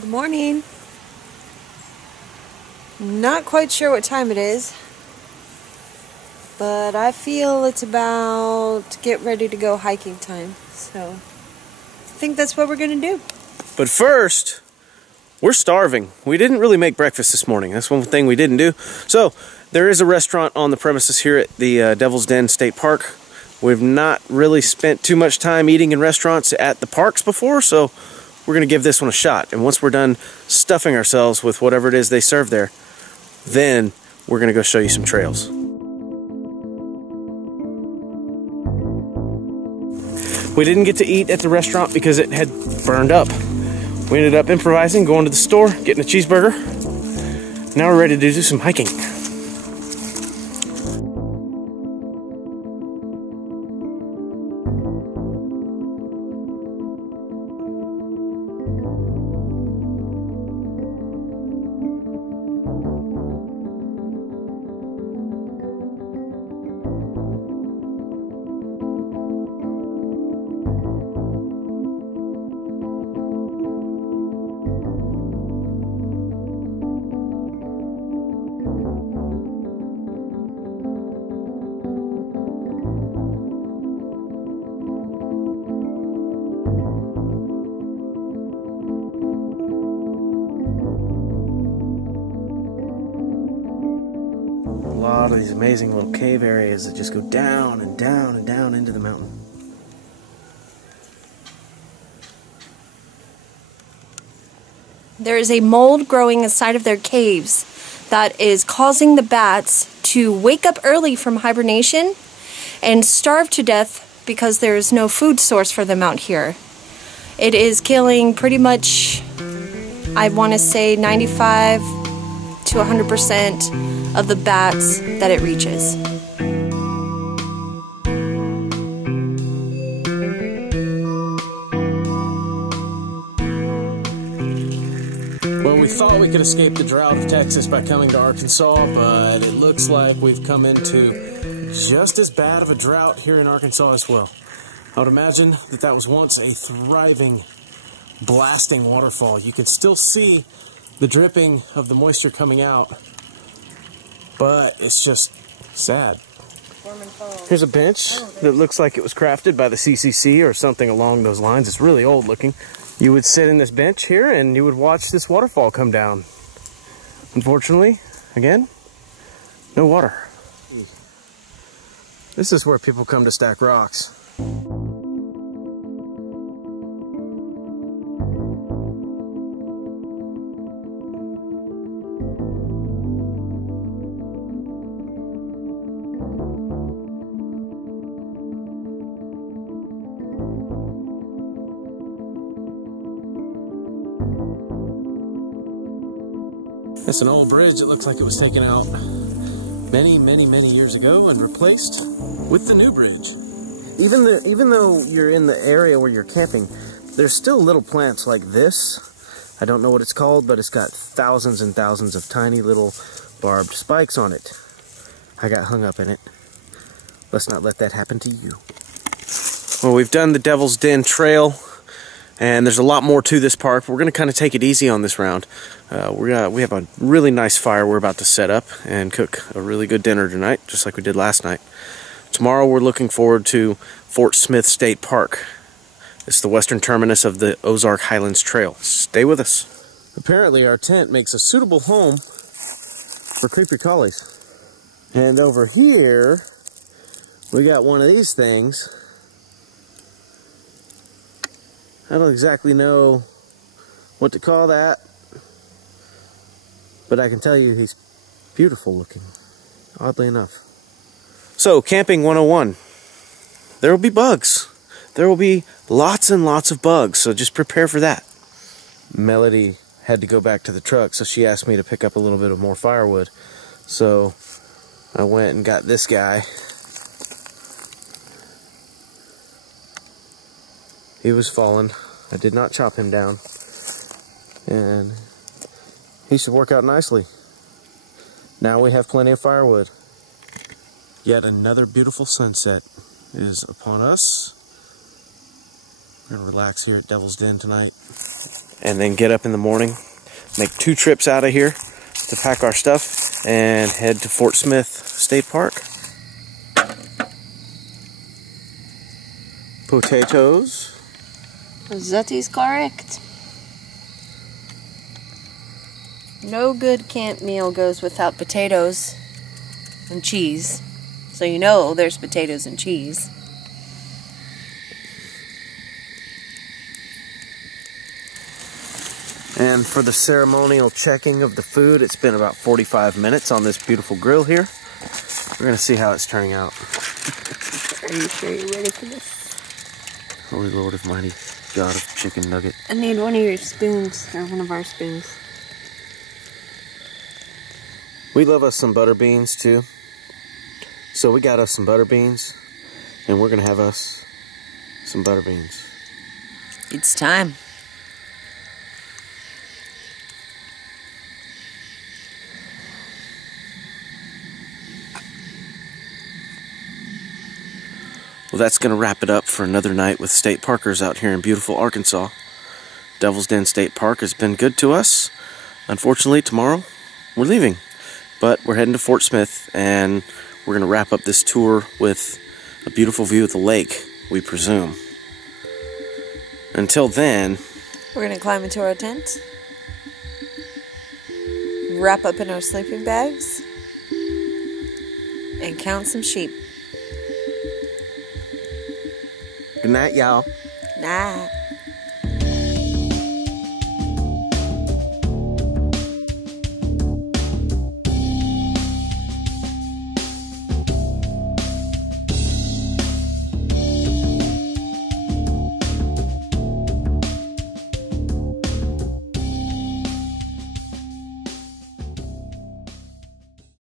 Good morning. Not quite sure what time it is, but I feel it's about get ready to go hiking time. So I think that's what we're gonna do. But first, we're starving. We didn't really make breakfast this morning. That's one thing we didn't do. So there is a restaurant on the premises here at the Devil's Den State Park. We've not really spent too much time eating in restaurants at the parks before, so we're gonna give this one a shot. And once we're done stuffing ourselves with whatever it is they serve there, then we're gonna go show you some trails. We didn't get to eat at the restaurant because it had burned up. We ended up improvising, going to the store, getting a cheeseburger. Now we're ready to do some hiking. A lot of these amazing little cave areas that just go down and down and down into the mountain. There is a mold growing inside of their caves that is causing the bats to wake up early from hibernation and starve to death because there is no food source for them out here. It is killing pretty much, I want to say 95 to 100% of the bats that it reaches. Well, we thought we could escape the drought of Texas by coming to Arkansas, but it looks like we've come into just as bad of a drought here in Arkansas as well. I would imagine that that was once a thriving, blasting waterfall. You can still see the dripping of the moisture coming out, but it's just sad. Here's a bench that looks like it was crafted by the CCC or something along those lines. It's really old looking. You would sit in this bench here and you would watch this waterfall come down. Unfortunately, again, no water. This is where people come to stack rocks. It's an old bridge. It looks like it was taken out many, many, many years ago and replaced with the new bridge. Even though you're in the area where you're camping, there's still little plants like this. I don't know what it's called, but it's got thousands and thousands of tiny little barbed spikes on it. I got hung up in it. Let's not let that happen to you. Well, we've done the Devil's Den Trail, and there's a lot more to this park. We're going to kind of take it easy on this round. We have a really nice fire we're about to set up and cook a really good dinner tonight, just like we did last night. Tomorrow we're looking forward to Fort Smith State Park. It's the western terminus of the Ozark Highlands Trail. Stay with us. Apparently our tent makes a suitable home for creeper collies. And over here, we got one of these things. I don't exactly know what to call that, but I can tell you he's beautiful looking, oddly enough. So, camping 101. There will be bugs. There will be lots and lots of bugs, so just prepare for that. Melody had to go back to the truck, so she asked me to pick up a little bit of more firewood. So, I went and got this guy. He was fallen. I did not chop him down. And he should work out nicely. Now we have plenty of firewood. Yet another beautiful sunset is upon us. We're gonna relax here at Devil's Den tonight. And then get up in the morning, make 2 trips out of here to pack our stuff and head to Fort Smith State Park. Potatoes. That is correct. No good camp meal goes without potatoes and cheese. So you know there's potatoes and cheese. And for the ceremonial checking of the food, it's been about 45 minutes on this beautiful grill here. We're gonna see how it's turning out. Are you sure you're ready for this? Holy Lord of Mighty God of Chicken Nugget. I need one of your spoons, or one of our spoons. We love us some butter beans too. So we got us some butter beans, and we're gonna have us some butter beans. It's time. Well, that's gonna wrap it up for another night with State Parkers out here in beautiful Arkansas. Devil's Den State Park has been good to us. Unfortunately, tomorrow we're leaving. But we're heading to Fort Smith, and we're going to wrap up this tour with a beautiful view of the lake, we presume. Until then, we're going to climb into our tent, wrap up in our sleeping bags, and count some sheep. Good night, y'all. Night.